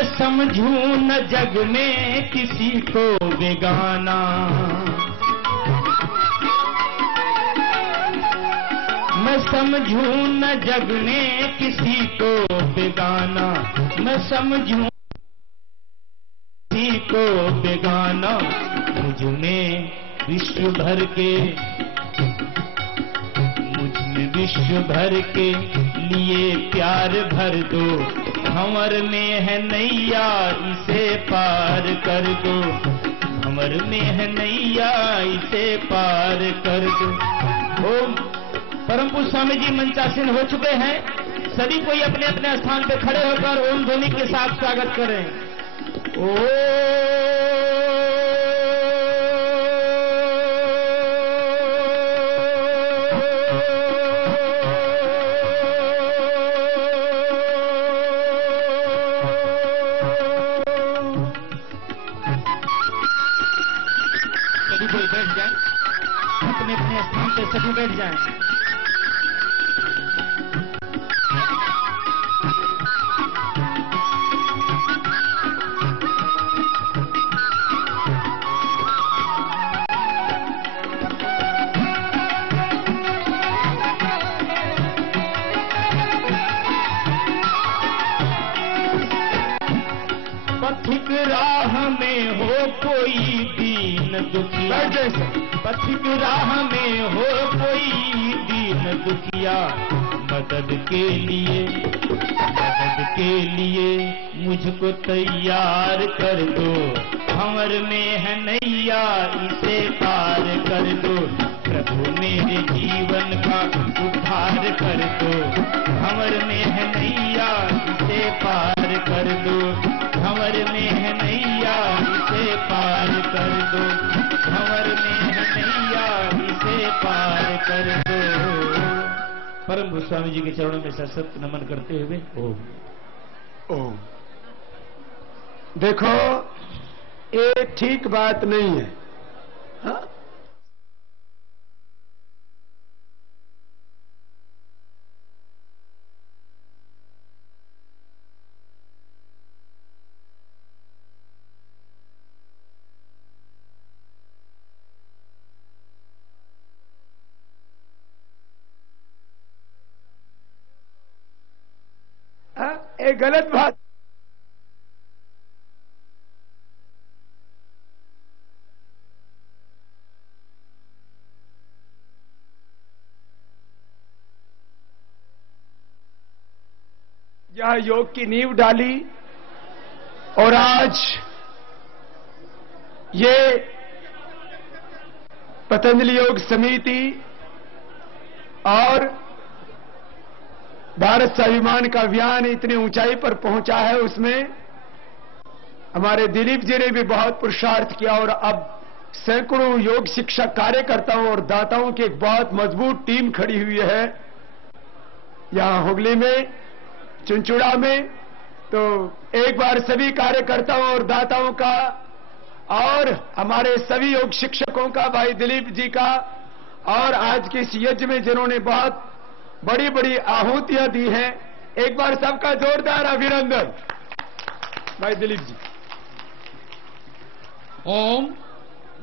मैं समझूं न जग में किसी को बेगाना, मैं समझूं न जग में किसी को बेगाना, मैं समझूं किसी को बेगाना। मुझ में विश्व भर के, मुझ में विश्व भर के लिए प्यार भर दो। भंवर में है नैया इसे पार कर दो, भंवर में है नैया इसे पार कर दो। ओम। परम पूज्य स्वामी जी मंचासीन हो चुके हैं। सभी कोई अपने अपने स्थान पे खड़े होकर ओम ध्वनि के साथ स्वागत करें। ओ अपने अपने स्थान पे सभी बैठ जाएं। पथिक राह में हो कोई दीन दुखिया, पथिक राह में हो कोई दीन दुखिया, मदद के लिए मुझको तैयार कर दो। भंवर में है नैया इसे पार कर दो। प्रभु मेरे जीवन का उद्धार कर दो। भंवर में है नैया इसे पार कर दो। भंवर में है नैया इसे पार कर दो। भंवर में है नैया इसे पार कर दो। परम गोस्वामी जी के चरणों में सशक्त नमन करते हुए ओम। ओम। देखो ये ठीक बात नहीं है। हाँ? एक गलत बात। यह योग की नींव डाली और आज ये पतंजलि योग समिति और भारत स्वाभिमान का अभियान इतनी ऊंचाई पर पहुंचा है, उसमें हमारे दिलीप जी ने भी बहुत पुरुषार्थ किया और अब सैकड़ों योग शिक्षक कार्यकर्ताओं और दाताओं की एक बहुत मजबूत टीम खड़ी हुई है यहां हुगली में, चुनचुड़ा में। तो एक बार सभी कार्यकर्ताओं और दाताओं का और हमारे सभी योग शिक्षकों का, भाई दिलीप जी का, और आज के इस यज्ञ में जिन्होंने बहुत बड़ी बड़ी आहुतियां दी हैं, एक बार सबका जोरदार अभिनंदन भाई दिलीप जी। ओम।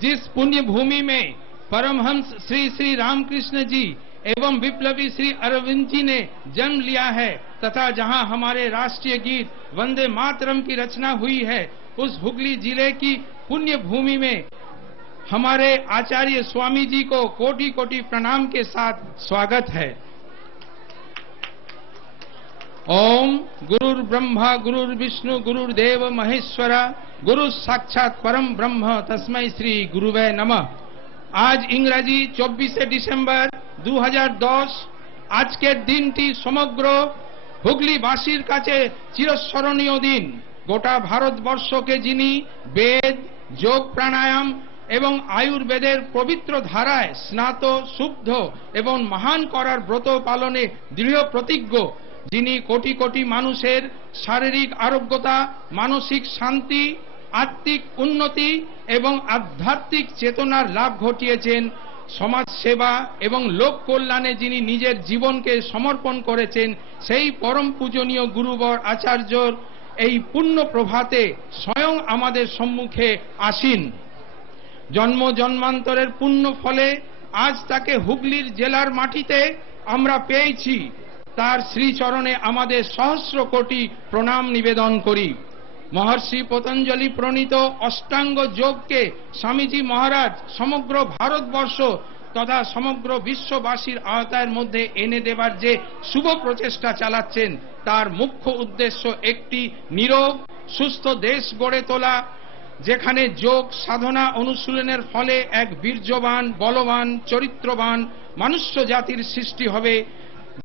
जिस पुण्य भूमि में परमहंस श्री श्री रामकृष्ण जी एवं विप्लवी श्री अरविंद जी ने जन्म लिया है तथा जहां हमारे राष्ट्रीय गीत वंदे मातरम की रचना हुई है, उस हुगली जिले की पुण्य भूमि में हमारे आचार्य स्वामी जी को कोटि कोटि प्रणाम के साथ स्वागत है। ओम। गुरुर् ब्रह्मा गुरुर्विष्णु गुरुर्देव महेश्वरा, गुरु साक्षात परम ब्रह्म तस्मै श्री गुरुवे नमः। आज इंग्राजी 24 ডিসেম্বর 2010 আজকের দিনটি সমগ্র হুগলিবাসীর কাছে চিরস্মরণীয় দিন। গোটা ভারতবর্ষকে যিনি বেদ, যোগ, প্রাণায়াম এবং আয়ুর্বেদের পবিত্র ধারায় স্নাত, শুদ্ধ এবং মহান করার ব্রত পালনে দৃঢ় প্রতিজ্ঞ, যিনি কোটি কোটি মানুষের শারীরিক আরোগ্যতা, মানসিক শান্তি, আত্মিক উন্নতি এবং আধ্যাত্মিক চেতনার লাভ ঘটিয়েছেন, সমাজ সেবা এবং লোক কল্যাণে যিনি নিজের জীবনকে সমর্পণ করেছেন, সেই পরম পূজনীয় গুরুবর আচার্যর এই পুণ্য প্রভাতে স্বয়ং আমাদের সম্মুখে আসীন। জন্ম জন্মান্তরের পুণ্য ফলে আজ তাকে হুগলির জেলার মাটিতে আমরা পেয়েছি। তার শ্রীচরণে আমাদের সহস্র কোটি প্রণাম নিবেদন করি। মহর্ষি পতঞ্জলি প্রণীত অষ্টাঙ্গ যোগকে স্বামীজি মহারাজ সমগ্র ভারতবর্ষ তথা সমগ্র বিশ্ববাসীর আওতার মধ্যে এনে দেবার যে শুভ প্রচেষ্টা চালাচ্ছেন, তার মুখ্য উদ্দেশ্য একটি নীরব সুস্থ দেশ গড়ে তোলা, যেখানে যোগ সাধনা অনুশীলনের ফলে এক বীর্যবান বলবান চরিত্রবান মনুষ্য জাতির সৃষ্টি হবে,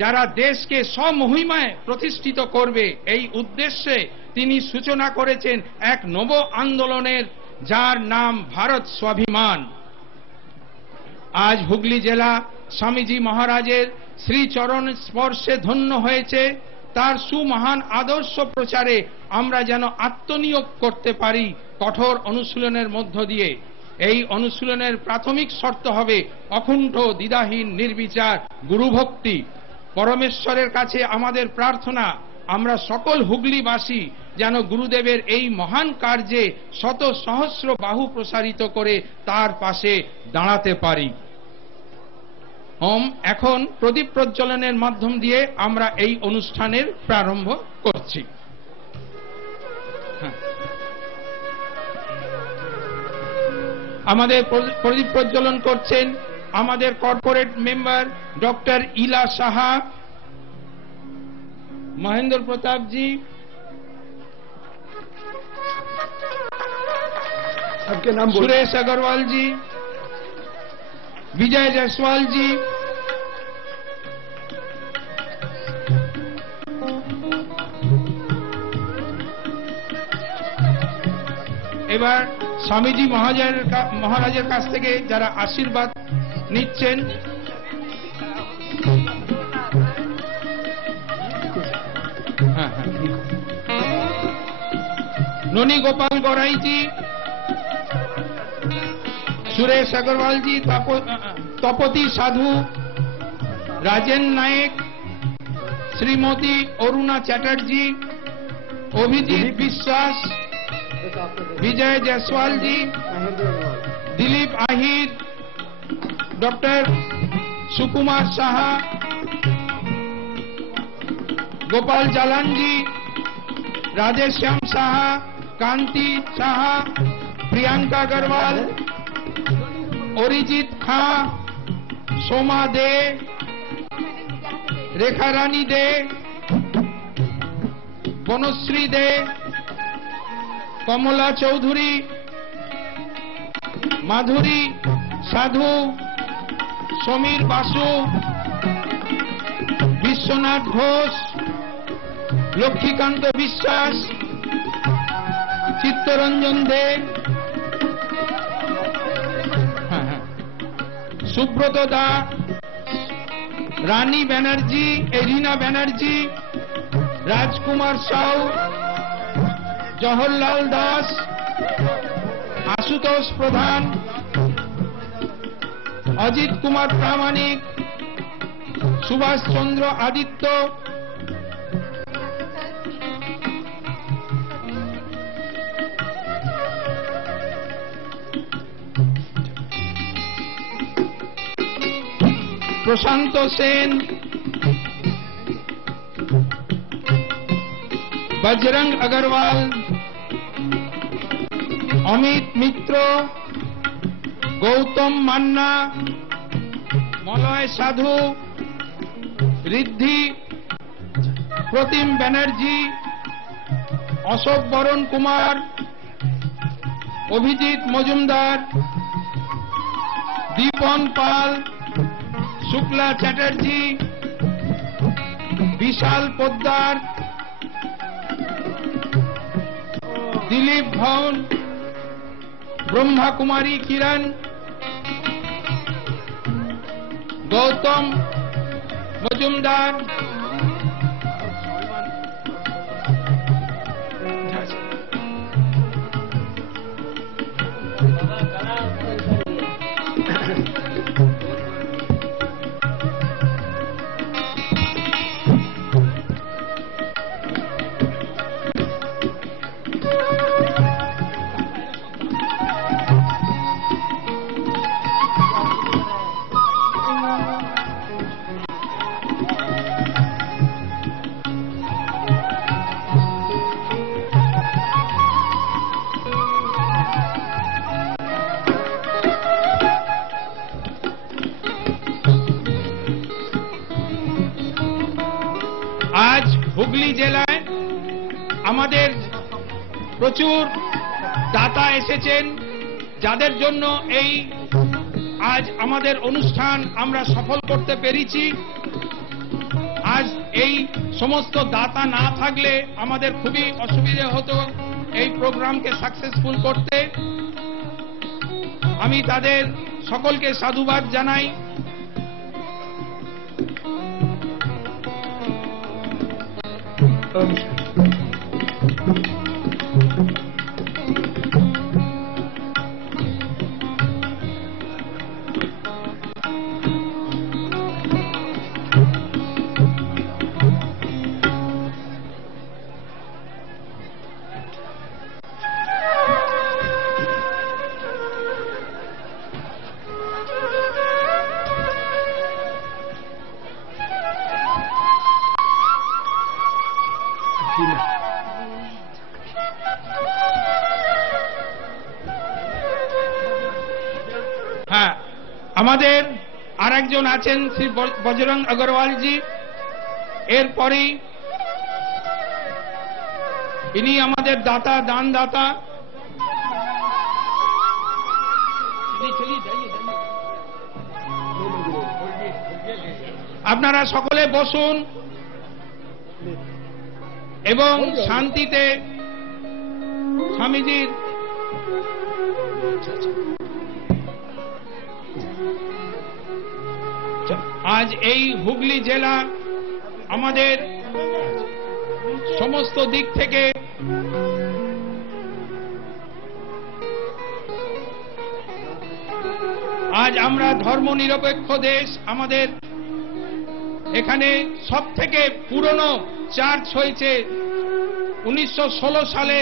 যারা দেশকে স্বমহিমায় প্রতিষ্ঠিত করবে। এই উদ্দেশ্যে তিনি সূচনা করেছেন এক নব আন্দোলনের, যার নাম ভারত স্বাভিমান। আজ হুগলি জেলা স্বামীজি মহারাজের শ্রীচরণ স্পর্শে ধন্য হয়েছে। তার সুমহান আদর্শ প্রচারে আমরা যেন আত্মনিয়োগ করতে পারি কঠোর অনুশীলনের মধ্য দিয়ে। এই অনুশীলনের প্রাথমিক শর্ত হবে অকুণ্ঠ দ্বিধাহীন নির্বিচার গুরুভক্তি। পরমেশ্বরের কাছে আমাদের প্রার্থনা, আমরা সকল হুগলিবাসী যেন গুরুদেবের এই মহান কার্যে শত সহস্র বাহু প্রসারিত করে তার পাশে দাঁড়াতে পারি। এখন প্রদীপ প্রজ্বলনের মাধ্যম দিয়ে আমরা এই অনুষ্ঠানের প্রারম্ভ করছি। আমাদের প্রদীপ প্রজ্বলন করছেন আমাদের কর্পোরেট মেম্বার ডক্টর ইলা সাহা, মহেন্দ্র প্রতাপ জি, सबके नाम बोलो। सुरेश अग्रवाल जी, विजय जायसवाल जी, এবার স্বামীজি মহারাজের কাছ থেকে যারা আশীর্বাদ নিচ্ছেন, नोनी गोपाल गौराई जी, सुरेश अग्रवाल जी, तपती साधु, राजेन नायक, श्रीमती अरुणा चैटर्जी, अभिजीत विश्वास, विजय जायसवाल जी, दिलीप आहिर, डॉक्टर सुकुमार साहा, गोपाल जालान जी, राधेश्याम साहा, कांति साहा, प्रियंका अग्रवाल, अरिजीत खां, सोमा दे, रेखा रानी दे, बनश्री दे, कमला चौधरी, माधुरी साधु, समीर बासु, विश्वनाथ घोष, लक्ष्मीकांत विश्वास, चित्तरंजन दे, सुब्रत दा, रानी बैनर्जी, एरिना बैनर्जी, राजकुमार साउ, जवाहरलाल दास, आशुतोष प्रधान, अजित कुमार प्रामाणिक, सुभाष चंद्र आदित्य, प्रशांत सेन, बजरंग अग्रवाल, अमित मित्र, गौतम मान्ना, मलय साधु, रिद्धि, प्रतिम बैनर्जी, अशोक बरन कुमार, अभिजीत मजुमदार, दीपन पाल, शुक्ला चैटर्जी, विशाल पोद्दार, दिलीप भवन, ब्रह्मा कुमारी किरण, गौतम मजुमदार, হুগলি জেলায় আমাদের প্রচুর দাতা এসেছেন, যাদের জন্য এই আজ আমাদের অনুষ্ঠান আমরা সফল করতে পেরেছি। আজ এই সমস্ত দাতা না থাকলে আমাদের খুবই অসুবিধা হতো এই প্রোগ্রামকে সাকসেসফুল করতে। আমি তাদের সকলকে সাধুবাদ জানাই। হ্যাঁ, আমাদের আরেকজন আছেন শ্রী বজরং আগরওয়ালজি। এরপরেই ইনি আমাদের দাতা, দানদাতা। আপনারা সকলে বসুন এবং শান্তিতে স্বামীজির আজ এই হুগলি জেলা আমাদের সমস্ত দিক থেকে আজ আমরা ধর্মনিরপেক্ষ দেশ। আমাদের এখানে সব থেকে পুরনো চার্চ হয়েছে 1916 সালে।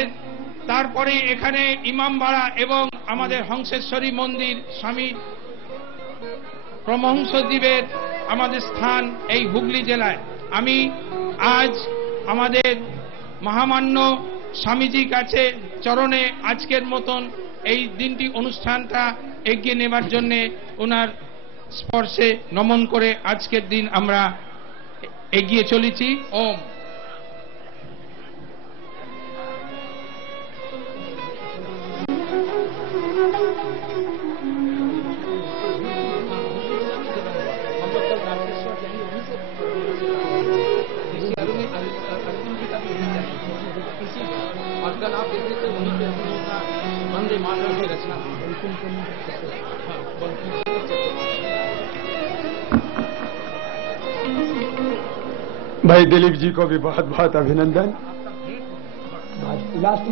তারপরে এখানে ইমামবাড়া এবং আমাদের হংসেশ্বরী মন্দির, স্বামী পরমহংসদেবের আমাদের স্থান এই হুগলি জেলায়। আমি আজ আমাদের মহামান্য স্বামীজির কাছে চরণে আজকের মতন এই দিনটি অনুষ্ঠানটা এগিয়ে নেবার জন্যে ওনার স্পর্শে নমন করে আজকের দিন আমরা এগিয়ে চলেছি। ওম। आजकल आप देखते थे वहीं पे वंदे मातरम की रचना। भाई दिलीप जी को भी बहुत बहुत अभिनंदन। लास्ट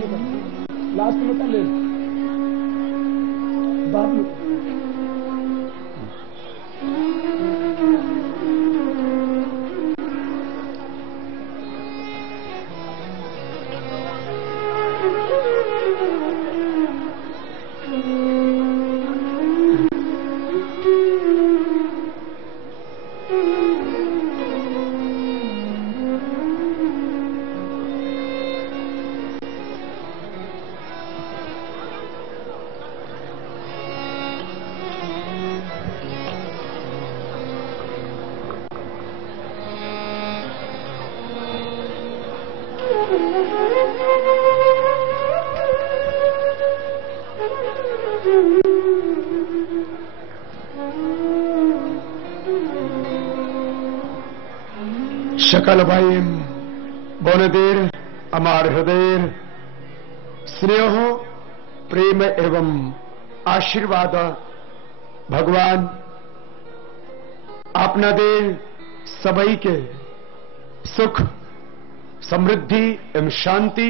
में कर ले बाद में। सकल भाई बोनदेर अमार हृदय स्नेह प्रेम एवं आशीर्वाद भगवान आपना दे सबई के सुख समृद्धि एवं शांति